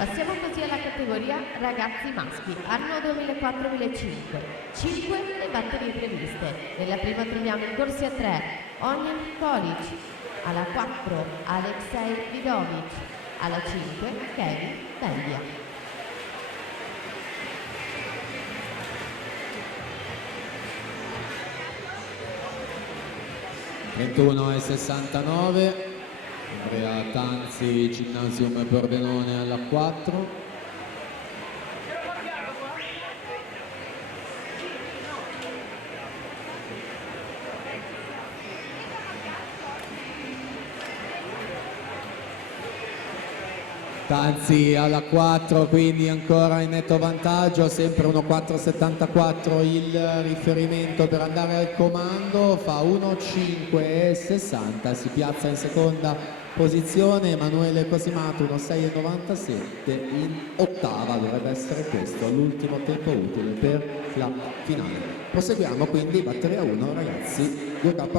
Passiamo così alla categoria ragazzi maschi, anno 2004-2005. 5 le batterie previste. Nella prima troviamo in corsi a 3 Onyen Nikolic, alla 4 Alexei Vidovic, alla 5 Kevin Bellia. (31,69). Andrea Tanzi, Gymnasium Pordenone alla 4. Tanzi alla 4, quindi ancora in netto vantaggio, sempre 1,474 il riferimento per andare al comando, fa 1,560, si piazza in seconda posizione. Emanuele Cosimato 1,697 in ottava, dovrebbe essere questo l'ultimo tempo utile per la finale. Proseguiamo quindi batteria 1 ragazzi, 2K